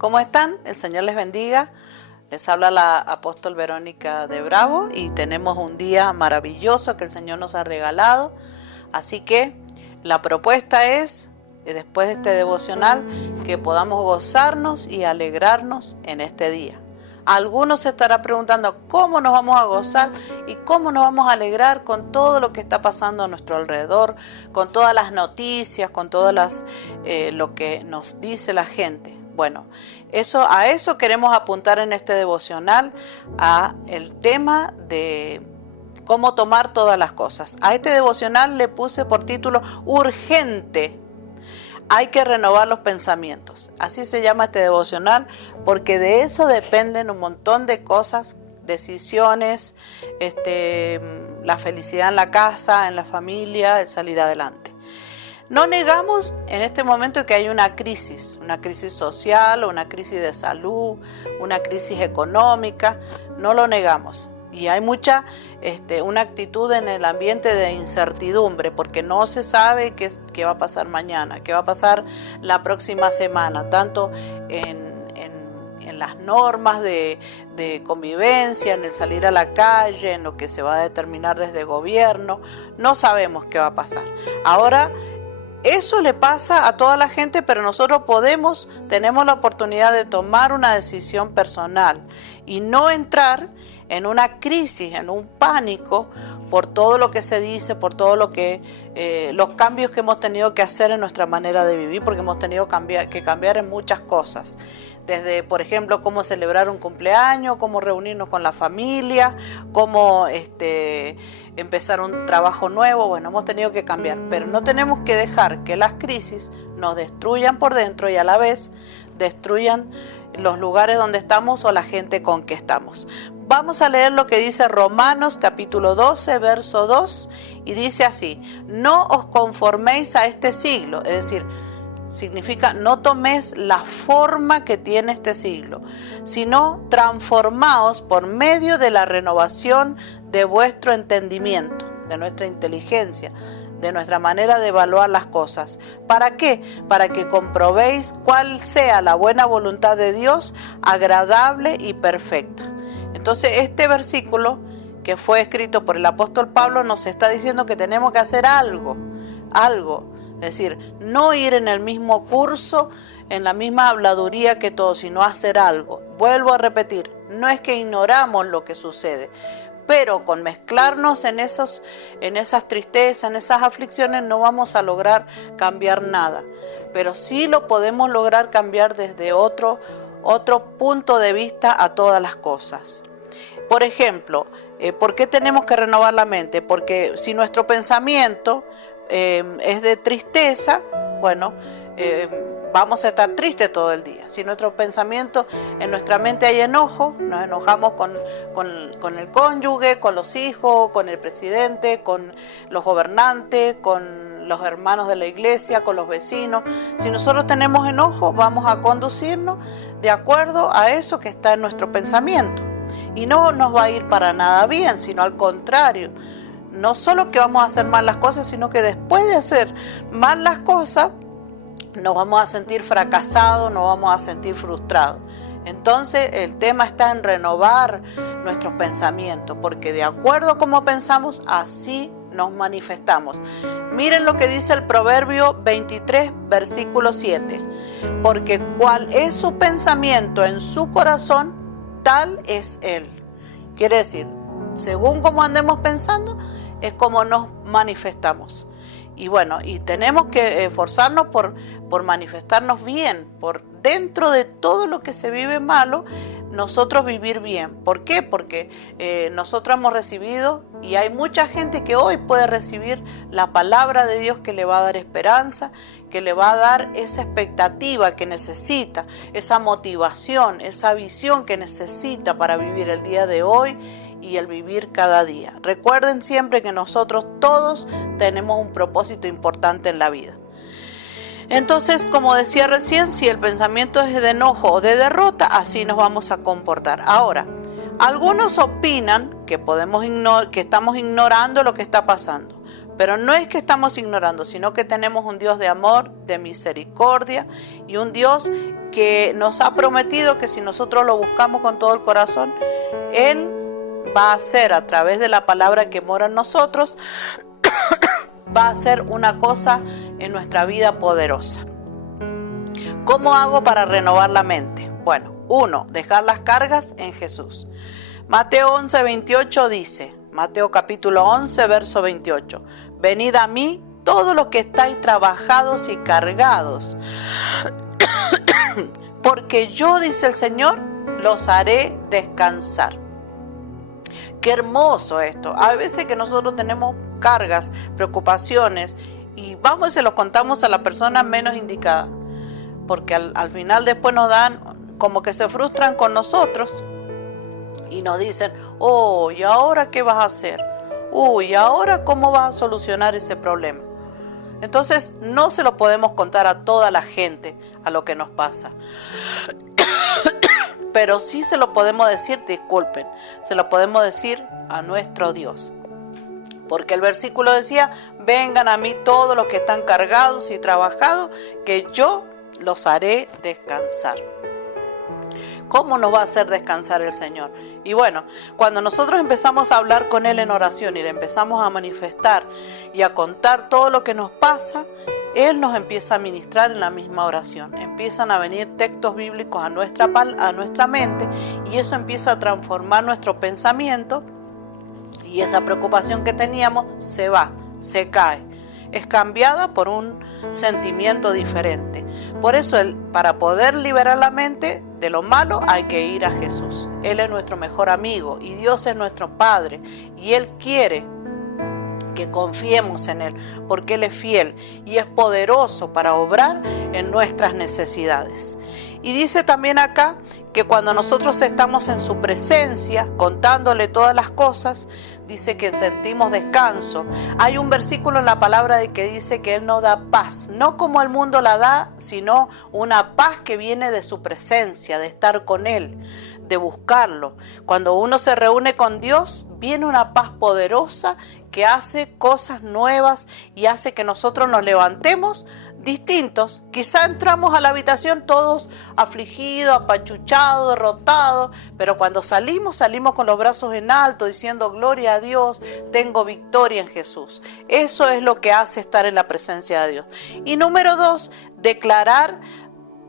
¿Cómo están? El Señor les bendiga. Les habla la apóstol Verónica de Bravo y tenemos un día maravilloso que el Señor nos ha regalado. Así que la propuesta es, después de este devocional, que podamos gozarnos y alegrarnos en este día. Algunos se estarán preguntando cómo nos vamos a gozar y cómo nos vamos a alegrar con todo lo que está pasando a nuestro alrededor, con todas las noticias, con todas lo que nos dice la gente. Bueno, a eso queremos apuntar en este devocional, a el tema de cómo tomar todas las cosas. A este devocional le puse por título urgente. Hay que renovar los pensamientos. Así se llama este devocional, porque de eso dependen un montón de cosas, decisiones, la felicidad en la casa, en la familia, el salir adelante. No negamos en este momento que hay una crisis social, una crisis de salud, una crisis económica, no lo negamos. Y hay una actitud en el ambiente de incertidumbre, porque no se sabe qué va a pasar mañana, qué va a pasar la próxima semana, tanto en las normas de convivencia, en el salir a la calle, en lo que se va a determinar desde gobierno. No sabemos qué va a pasar. Ahora, eso le pasa a toda la gente, pero nosotros tenemos la oportunidad de tomar una decisión personal y no entrar en una crisis, en un pánico por todo lo que se dice, por todo los cambios que hemos tenido que hacer en nuestra manera de vivir, porque hemos tenido que cambiar en muchas cosas. Desde, por ejemplo, cómo celebrar un cumpleaños, cómo reunirnos con la familia, cómo empezar un trabajo nuevo. Bueno, hemos tenido que cambiar, pero no tenemos que dejar que las crisis nos destruyan por dentro y a la vez destruyan los lugares donde estamos o la gente con que estamos. Vamos a leer lo que dice Romanos capítulo 12, verso 2, y dice así: no os conforméis a este siglo, es decir, significa no toméis la forma que tiene este siglo, sino transformaos por medio de la renovación de vuestro entendimiento, de nuestra inteligencia, de nuestra manera de evaluar las cosas. ¿Para qué? Para que comprobéis cuál sea la buena voluntad de Dios, agradable y perfecta. Entonces, este versículo que fue escrito por el apóstol Pablo nos está diciendo que tenemos que hacer algo. Es decir, no ir en el mismo curso, en la misma habladuría que todos, sino hacer algo. Vuelvo a repetir, no es que ignoramos lo que sucede, pero con mezclarnos en esas tristezas, en esas aflicciones, no vamos a lograr cambiar nada. Pero sí lo podemos lograr cambiar desde otro punto de vista a todas las cosas. Por ejemplo, ¿por qué tenemos que renovar la mente? Porque si nuestro pensamiento es de tristeza, bueno, vamos a estar tristes todo el día. Si nuestro pensamiento, en nuestra mente hay enojo, nos enojamos con el cónyuge, con los hijos, con el presidente, con los gobernantes, con los hermanos de la iglesia, con los vecinos. Si nosotros tenemos enojo, vamos a conducirnos de acuerdo a eso que está en nuestro pensamiento. Y no nos va a ir para nada bien, sino al contrario. No solo que vamos a hacer mal las cosas, sino que después de hacer mal las cosas, nos vamos a sentir fracasados, nos vamos a sentir frustrados. Entonces, el tema está en renovar nuestros pensamientos, porque de acuerdo a cómo pensamos, así nos manifestamos. Miren lo que dice el Proverbio 23, versículo 7. Porque cual es su pensamiento en su corazón, tal es él. Quiere decir, según cómo andemos pensando, es como nos manifestamos. Y bueno, y tenemos que esforzarnos por manifestarnos bien, por dentro de todo lo que se vive malo, nosotros vivir bien. ¿Por qué? Porque nosotros hemos recibido, y hay mucha gente que hoy puede recibir la palabra de Dios que le va a dar esperanza, que le va a dar esa expectativa que necesita, esa motivación, esa visión que necesita para vivir el día de hoy y el vivir cada día. Recuerden siempre que nosotros todos tenemos un propósito importante en la vida. Entonces, como decía recién, si el pensamiento es de enojo o de derrota, así nos vamos a comportar. Ahora, algunos opinan que estamos ignorando lo que está pasando, Pero no es que estamos ignorando, sino que tenemos un Dios de amor, de misericordia y un Dios que nos ha prometido que si nosotros lo buscamos con todo el corazón, Él va a hacer a través de la palabra que mora en nosotros, va a hacer una cosa en nuestra vida poderosa. ¿Cómo hago para renovar la mente? Bueno, 1, dejar las cargas en Jesús. Mateo 11:28 dice, Mateo capítulo 11, verso 28, venid a mí todos los que estáis trabajados y cargados, porque yo, dice el Señor, los haré descansar. Qué hermoso esto. A veces que nosotros tenemos cargas, preocupaciones, y vamos y se los contamos a la persona menos indicada, porque al final después nos dan, como que se frustran con nosotros, y nos dicen, oh, ¿y ahora qué vas a hacer? ¿Y ahora cómo vas a solucionar ese problema? Entonces no se lo podemos contar a toda la gente a lo que nos pasa. Pero sí se lo podemos decir, disculpen, se lo podemos decir a nuestro Dios. Porque el versículo decía, vengan a mí todos los que están cargados y trabajados, que yo los haré descansar. ¿Cómo nos va a hacer descansar el Señor? Y bueno, cuando nosotros empezamos a hablar con Él en oración y le empezamos a manifestar y a contar todo lo que nos pasa, Él nos empieza a ministrar en la misma oración. Empiezan a venir textos bíblicos a nuestra mente, y eso empieza a transformar nuestro pensamiento, y esa preocupación que teníamos se va, se cae. Es cambiada por un sentimiento diferente. Por eso, para poder liberar la mente de lo malo, hay que ir a Jesús. Él es nuestro mejor amigo y Dios es nuestro Padre, y Él quiere que confiemos en Él, porque Él es fiel y es poderoso para obrar en nuestras necesidades. Y dice también acá que cuando nosotros estamos en su presencia, contándole todas las cosas, dice que sentimos descanso. Hay un versículo en la palabra de que dice que Él nos da paz, no como el mundo la da, sino una paz que viene de su presencia, de estar con Él, de buscarlo. Cuando uno se reúne con Dios, viene una paz poderosa que hace cosas nuevas y hace que nosotros nos levantemos distintos. Quizá entramos a la habitación todos afligidos, apachuchados, derrotados, pero cuando salimos con los brazos en alto diciendo gloria a Dios, tengo victoria en Jesús. Eso es lo que hace estar en la presencia de Dios. Y número 2, declarar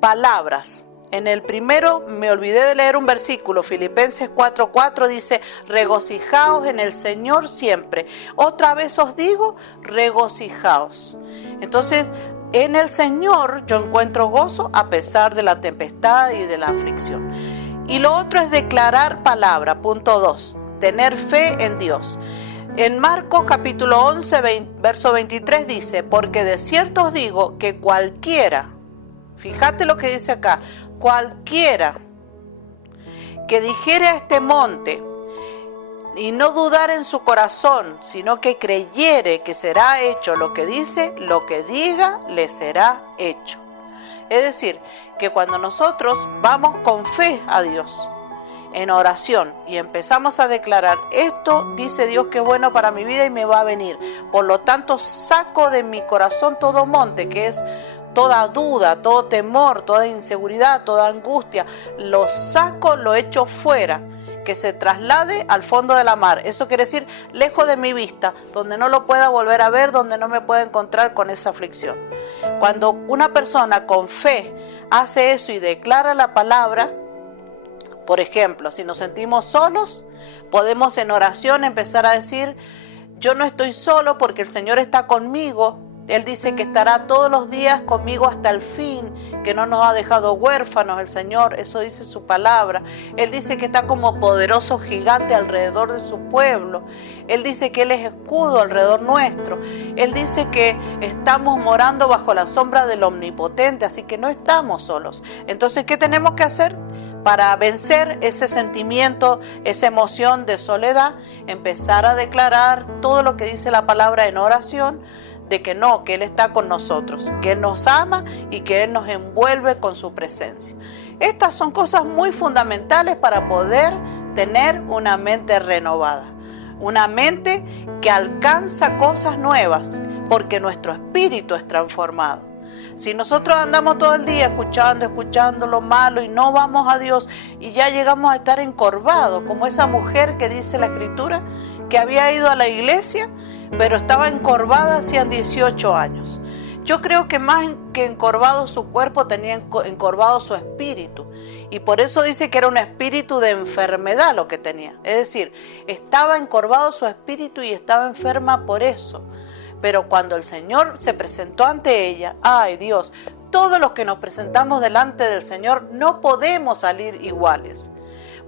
palabras. En el primero me olvidé de leer un versículo, Filipenses 4:4 dice, regocijaos en el Señor siempre. Otra vez os digo, regocijaos. Entonces, en el Señor yo encuentro gozo a pesar de la tempestad y de la aflicción. Y lo otro es declarar palabra, punto 2, tener fe en Dios. En Marcos capítulo 11, verso 23 dice, porque de cierto os digo que cualquiera, fíjate lo que dice acá, cualquiera que dijere a este monte y no dudar en su corazón, sino que creyere que será hecho lo que dice, lo que diga le será hecho. Es decir, que cuando nosotros vamos con fe a Dios en oración y empezamos a declarar, esto dice Dios que es bueno para mi vida y me va a venir, por lo tanto saco de mi corazón todo monte, que es toda duda, todo temor, toda inseguridad, toda angustia, lo saco, lo echo fuera, que se traslade al fondo de la mar. Eso quiere decir lejos de mi vista, donde no lo pueda volver a ver, donde no me pueda encontrar con esa aflicción. Cuando una persona con fe hace eso y declara la palabra, por ejemplo, si nos sentimos solos, podemos en oración empezar a decir, yo no estoy solo porque el Señor está conmigo. Él dice que estará todos los días conmigo hasta el fin, que no nos ha dejado huérfanos el Señor, eso dice su palabra. Él dice que está como poderoso gigante alrededor de su pueblo. Él dice que Él es escudo alrededor nuestro. Él dice que estamos morando bajo la sombra del Omnipotente, así que no estamos solos. Entonces, ¿qué tenemos que hacer? Para vencer ese sentimiento, esa emoción de soledad, empezar a declarar todo lo que dice la palabra en oración, de que no, que Él está con nosotros, que Él nos ama y que Él nos envuelve con su presencia. Estas son cosas muy fundamentales para poder tener una mente renovada. una mente que alcanza cosas nuevas, porque nuestro espíritu es transformado. Si nosotros andamos todo el día escuchando lo malo y no vamos a Dios, y ya llegamos a estar encorvados, como esa mujer que dice la Escritura, que había ido a la iglesia, pero estaba encorvada hacían 18 años. Yo creo que más que encorvado su cuerpo, tenía encorvado su espíritu. Y por eso dice que era un espíritu de enfermedad lo que tenía. Es decir, estaba encorvado su espíritu y estaba enferma por eso. Pero cuando el Señor se presentó ante ella, ¡ay Dios! Todos los que nos presentamos delante del Señor no podemos salir iguales,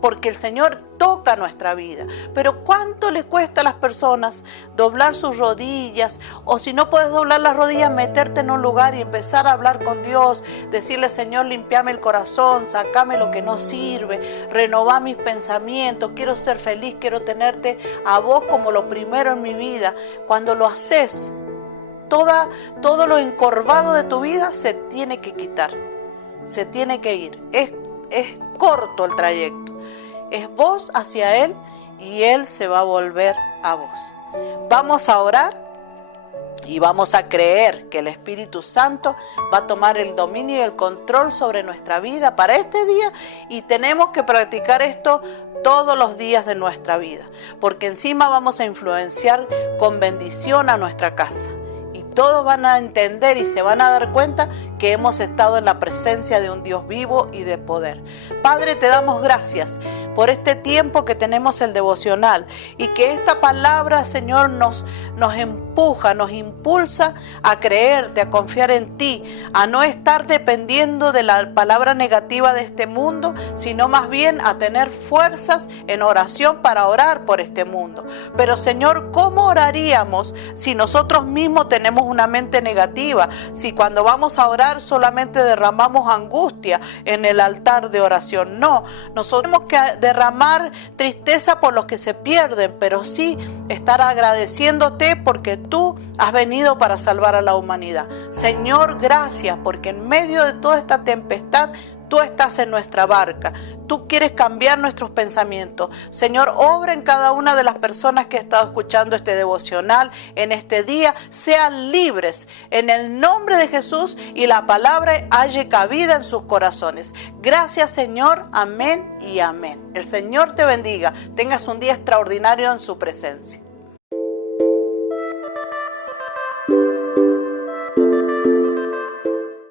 porque el Señor toca nuestra vida. Pero ¿cuánto le cuesta a las personas doblar sus rodillas? O si no puedes doblar las rodillas, meterte en un lugar y empezar a hablar con Dios, decirle: Señor, limpiame el corazón, sácame lo que no sirve, renová mis pensamientos, quiero ser feliz, quiero tenerte a vos como lo primero en mi vida. Cuando lo haces, todo lo encorvado de tu vida se tiene que quitar, se tiene que ir. Es corto el trayecto. Es vos hacia Él y Él se va a volver a vos. Vamos a orar y vamos a creer que el Espíritu Santo va a tomar el dominio y el control sobre nuestra vida para este día, y tenemos que practicar esto todos los días de nuestra vida, porque encima vamos a influenciar con bendición a nuestra casa. Todos van a entender y se van a dar cuenta que hemos estado en la presencia de un Dios vivo y de poder. Padre, te damos gracias por este tiempo que tenemos el devocional, y que esta palabra, Señor, nos empuja, nos impulsa a creerte, a confiar en ti, a no estar dependiendo de la palabra negativa de este mundo, sino más bien a tener fuerzas en oración para orar por este mundo. Pero, Señor, ¿cómo oraríamos si nosotros mismos tenemos una mente negativa? Si cuando vamos a orar solamente derramamos angustia en el altar de oración. No, nosotros tenemos que derramar tristeza por los que se pierden, pero sí estar agradeciéndote porque tú has venido para salvar a la humanidad. Señor, gracias, porque en medio de toda esta tempestad tú estás en nuestra barca. Tú quieres cambiar nuestros pensamientos. Señor, obra en cada una de las personas que han estado escuchando este devocional en este día. Sean libres en el nombre de Jesús, y la palabra halle cabida en sus corazones. Gracias, Señor. Amén y amén. El Señor te bendiga. Tengas un día extraordinario en su presencia.